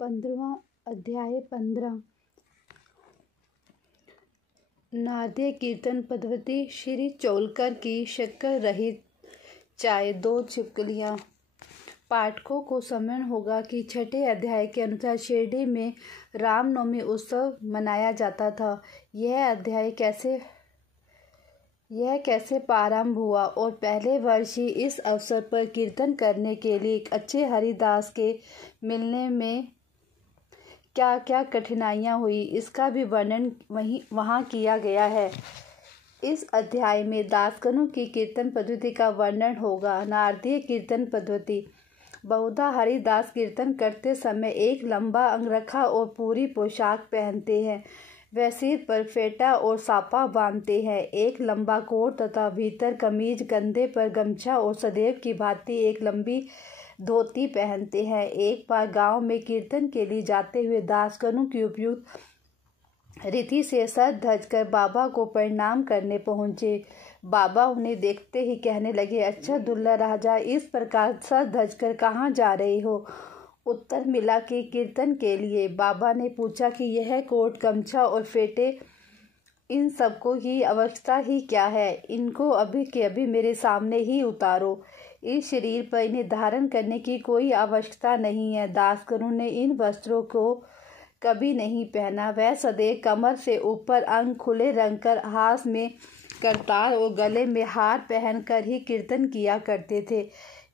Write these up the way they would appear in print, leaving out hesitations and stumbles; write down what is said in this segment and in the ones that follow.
15वां अध्याय 15। नाद्य कीर्तन पद्धति श्री चोलकर की शक्कर रहित चाय 2 छिपकलियाँ। पाठकों को स्मरण होगा कि छठे अध्याय के अनुसार शिरडी में रामनवमी उत्सव मनाया जाता था। यह कैसे प्रारंभ हुआ और पहले वर्ष ही इस अवसर पर कीर्तन करने के लिए एक अच्छे हरिदास के मिलने में क्या क्या कठिनाइयाँ हुई, इसका भी वर्णन वहाँ किया गया है। इस अध्याय में दासगणों की कीर्तन पद्धति का वर्णन होगा। नारदीय कीर्तन पद्धति। बहुधा हरिदास कीर्तन करते समय एक लंबा अंगरखा और पूरी पोशाक पहनते हैं। वह सिर पर फेटा और सापा बांधते हैं। एक लंबा कोट तथा भीतर कमीज, कंधे पर गमछा और सदैव की भांति एक लंबी धोती पहनते हैं। एक बार गांव में कीर्तन के लिए जाते हुए दासगणों की उपयुक्त रीति से सर धजकर बाबा को प्रणाम करने पहुंचे। बाबा उन्हें देखते ही कहने लगे, अच्छा दुल्ला राजा, इस प्रकार सर धजकर कहाँ जा रहे हो? उत्तर मिला कि कीर्तन के लिए। बाबा ने पूछा कि यह कोट, गमछा और फेटे, इन सबको की अवस्था ही क्या है? इनको अभी के अभी मेरे सामने ही उतारो। इस शरीर पर इन्हें धारण करने की कोई आवश्यकता नहीं है। दासगणों ने इन वस्त्रों को कभी नहीं पहना। वह सदैव कमर से ऊपर अंग खुले रखकर, हाथ में करतार और गले में हार पहनकर ही कीर्तन किया करते थे।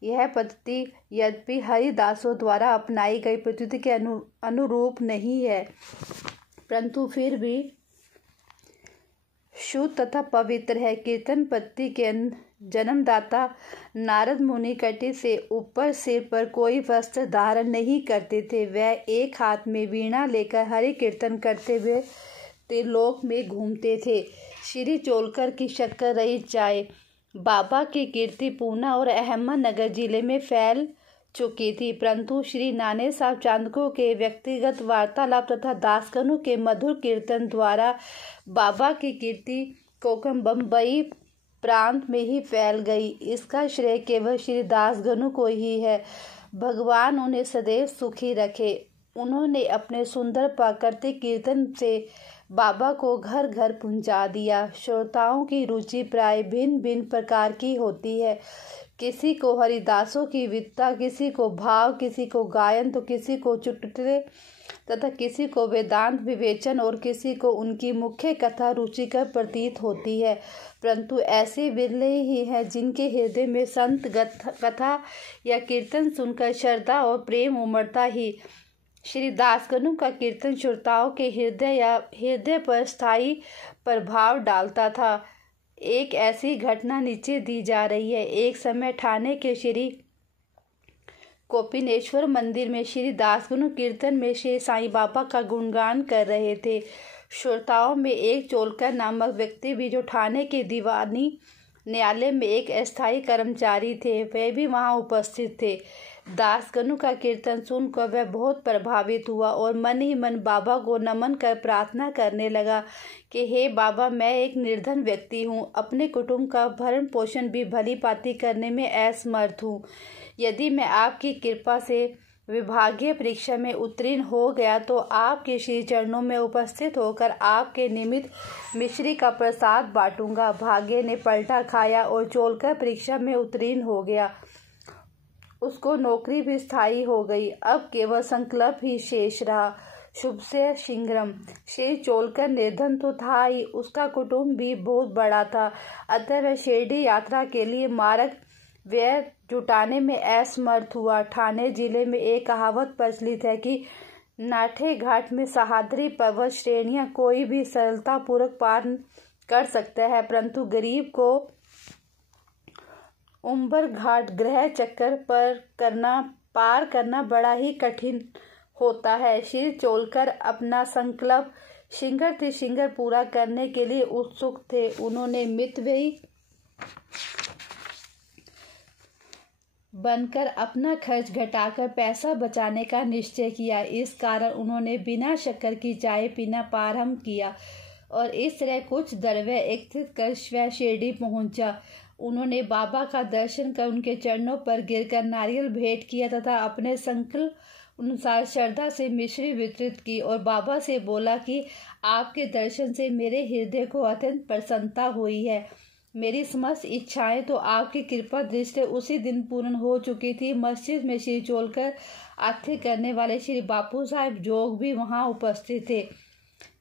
यह पद्धति यद्यपि हरिदासों द्वारा अपनाई गई पद्धति के अनुरूप नहीं है, परंतु फिर भी शुद्ध तथा पवित्र है। कीर्तन पद्धति के जन्मदाता नारद मुनि कटी से ऊपर सिर पर कोई वस्त्र धारण नहीं करते थे। वह एक हाथ में वीणा लेकर हरि कीर्तन करते हुए त्रिलोक में घूमते थे। श्री चोलकर की शक्कर रहित चाय। बाबा की कीर्ति पूना और अहमदनगर जिले में फैल चुकी थी, परंतु श्री नाने साहब चांदको के व्यक्तिगत वार्तालाप तथा दासगणों के मधुर कीर्तन द्वारा बाबा की कीर्ति कोकम बम्बई प्रांत में ही फैल गई। इसका श्रेय केवल श्री दासगणों को ही है। भगवान उन्हें सदैव सुखी रखे। उन्होंने अपने सुंदर प्राकृतिक कीर्तन से बाबा को घर घर पहुंचा दिया। श्रोताओं की रुचि प्राय भिन्न भिन्न प्रकार की होती है। किसी को हरिदासों की विद्वता, किसी को भाव, किसी को गायन, तो किसी को चुटकुले तथा किसी को वेदांत विवेचन और किसी को उनकी मुख्य कथा रुचिकर प्रतीत होती है। परंतु ऐसे बिरले ही हैं जिनके हृदय में संत कथा या कीर्तन सुनकर श्रद्धा और प्रेम उमड़ता ही। श्री दासगणों का कीर्तन श्रोताओं के हृदय पर स्थायी प्रभाव डालता था। एक ऐसी घटना नीचे दी जा रही है। एक समय ठाणे के श्री कोपिनेश्वर मंदिर में श्री दासगणों कीर्तन में श्री साईं बाबा का गुणगान कर रहे थे। श्रोताओं में एक चोलकर नामक व्यक्ति भी, जो ठाणे के दीवानी न्यायालय में एक अस्थायी कर्मचारी थे, वे भी वहां उपस्थित थे। दासगणों का कीर्तन सुनकर वह बहुत प्रभावित हुआ और मन ही मन बाबा को नमन कर प्रार्थना करने लगा कि हे बाबा, मैं एक निर्धन व्यक्ति हूँ, अपने कुटुंब का भरण पोषण भी भली भांति करने में असमर्थ हूँ। यदि मैं आपकी कृपा से विभागीय परीक्षा में उत्तीर्ण हो गया तो आपके श्री चरणों में उपस्थित होकर आपके निमित्त मिश्री का प्रसाद बांटूंगा। भाग्य ने पलटा खाया और चोलकर परीक्षा में उत्तीर्ण हो गया। उसको नौकरी भी स्थायी हो गई। अब केवल संकल्प ही शेष रहा। शुभ से शीघ्रम। श्री चोलकर निर्धन तो था ही, उसका कुटुंब भी बहुत बड़ा था, अतः वह शिरडी यात्रा के लिए मार्ग व्यय जुटाने में असमर्थ हुआ। ठाणे जिले में एक कहावत प्रचलित है कि नाठे घाट में सह्याद्री पर्वत श्रेणियां कोई भी सरलता पूर्वक पार कर सकता है, परंतु गरीब को उम्बर घाट ग्रह चक्कर पार करना बड़ा ही कठिन होता है। श्री चोलकर अपना संकल्प शीघ्र पूरा करने के लिए उत्सुक थे। उन्होंने मितव्ययी बनकर अपना खर्च घटाकर पैसा बचाने का निश्चय किया। इस कारण उन्होंने बिना शक्कर की चाय पीना प्रारंभ किया और इस तरह कुछ द्रव्य एकत्रित कर वह शिरडी पहुंचा। उन्होंने बाबा का दर्शन कर उनके चरणों पर गिरकर नारियल भेंट किया तथा अपने संकल्प अनुसार श्रद्धा से मिश्री वितरित की और बाबा से बोला कि आपके दर्शन से मेरे हृदय को अत्यंत प्रसन्नता हुई है। मेरी समस्त इच्छाएं तो आपकी कृपा दृष्टि उसी दिन पूर्ण हो चुकी थी। मस्जिद में श्री चोलकर आतिथ्य करने वाले श्री बापू साहब जोग भी वहां उपस्थित थे।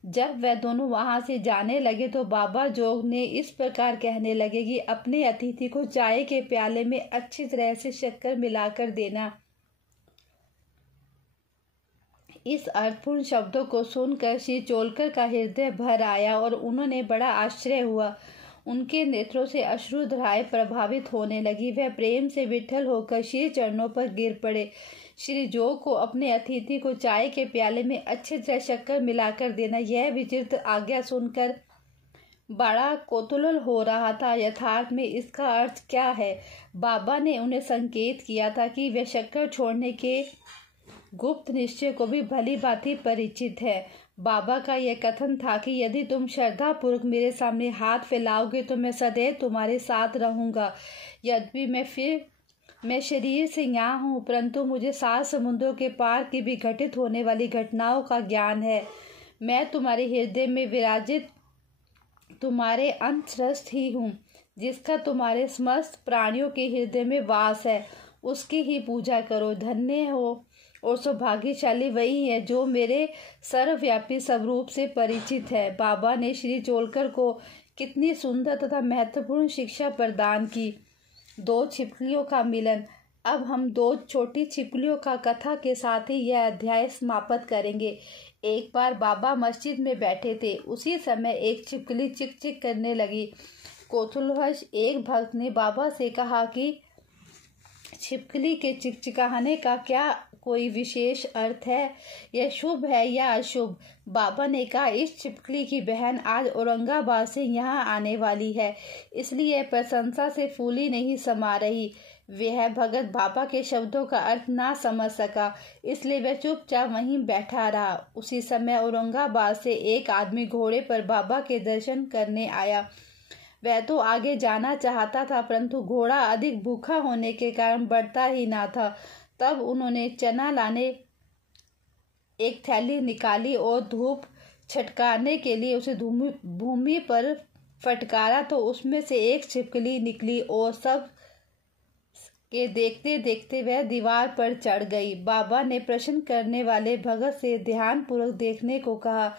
जब वह दोनों वहां से जाने लगे तो बाबा जोग ने इस प्रकार कहने लगे कि अपने अतिथि को चाय के प्याले में अच्छी तरह से शक्कर मिलाकर देना। इस अर्थपूर्ण शब्दों को सुनकर श्री चोलकर का हृदय भर आया और उन्होंने बड़ा आश्चर्य हुआ। उनके नेत्रों से अश्रुधाराएं प्रभावित होने लगी। वह प्रेम से विठ्ठल होकर श्री चरणों पर गिर पड़े। श्री जोग को अपने अतिथि को चाय के प्याले में अच्छी तरह शक्कर मिलाकर देना, यह विचित्र आज्ञा सुनकर बड़ा कौतूहल हो रहा था। यथार्थ में इसका अर्थ क्या है? बाबा ने उन्हें संकेत किया था कि वे शक्कर छोड़ने के गुप्त निश्चय को भी भली भांति परिचित है। बाबा का यह कथन था कि यदि तुम श्रद्धापूर्वक मेरे सामने हाथ फैलाओगे तो मैं सदैव तुम्हारे साथ रहूंगा। यद्यपि मैं शरीर से यहाँ हूँ, परंतु मुझे 7 समुद्रों के पार की भी घटित होने वाली घटनाओं का ज्ञान है। मैं तुम्हारे हृदय में विराजित तुम्हारे अंतरस्थ ही हूँ, जिसका तुम्हारे समस्त प्राणियों के हृदय में वास है। उसकी ही पूजा करो। धन्य हो और सौभाग्यशाली वही है जो मेरे सर्वव्यापी स्वरूप से परिचित है। बाबा ने श्री चोलकर को कितनी सुंदर तथा महत्वपूर्ण शिक्षा प्रदान की। 2 छिपकलियों का मिलन। अब हम 2 छोटी छिपकलियों का कथा के साथ ही यह अध्याय समाप्त करेंगे। एक बार बाबा मस्जिद में बैठे थे। उसी समय एक छिपकली चिक चिक करने लगी। कौतूहलवश एक भक्त ने बाबा से कहा कि छिपकली के चिकचिकाने का क्या कोई विशेष अर्थ है? यह शुभ है या अशुभ? बाबा ने कहा, इस छिपकली की बहन आज औरंगाबाद से यहाँ आने वाली है, इसलिए प्रशंसा से फूली नहीं समा रही। वह भगत बाबा के शब्दों का अर्थ ना समझ सका, इसलिए वह चुपचाप वहीं बैठा रहा। उसी समय औरंगाबाद से एक आदमी घोड़े पर बाबा के दर्शन करने आया। वह तो आगे जाना चाहता था, परंतु घोड़ा अधिक भूखा होने के कारण बढ़ता ही ना था। तब उन्होंने चना लाने एक थैली निकाली और धूप छटकारने के लिए उसे भूमि पर फटकारा तो उसमें से एक छिपकली निकली और सब के देखते देखते वह दीवार पर चढ़ गई। बाबा ने प्रश्न करने वाले भगत से ध्यानपूर्वक देखने को कहा।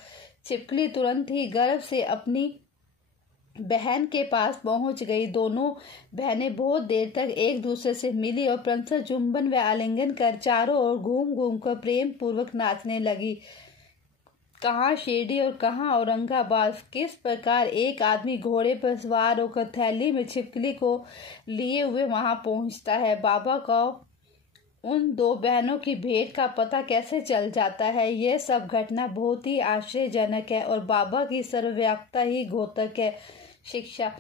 छिपकली तुरंत ही गर्व से अपनी बहन के पास पहुंच गई। दोनों बहनें बहुत देर तक एक दूसरे से मिली और परस्पर चुंबन व आलिंगन कर चारों ओर घूम घूम कर प्रेम पूर्वक नाचने लगी। कहाँ शिरडी और कहाँ औरंगाबाद। किस प्रकार एक आदमी घोड़े पर सवार होकर थैली में छिपकली को लिए हुए वहां पहुंचता है। बाबा को उन 2 बहनों की भेंट का पता कैसे चल जाता है। यह सब घटना बहुत ही आश्चर्यजनक है और बाबा की सर्वव्यापकता ही घोतक है। शिक्षा।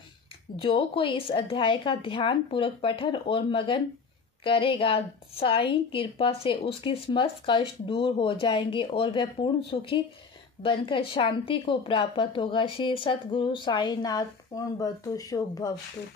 जो कोई इस अध्याय का ध्यान पूर्वक पठन और मनन करेगा, साईं कृपा से उसकी समस्त कष्ट दूर हो जाएंगे और वह पूर्ण सुखी बनकर शांति को प्राप्त होगा। श्री सतगुरु साईनाथ पूर्ण भवतु शुभ भवतु।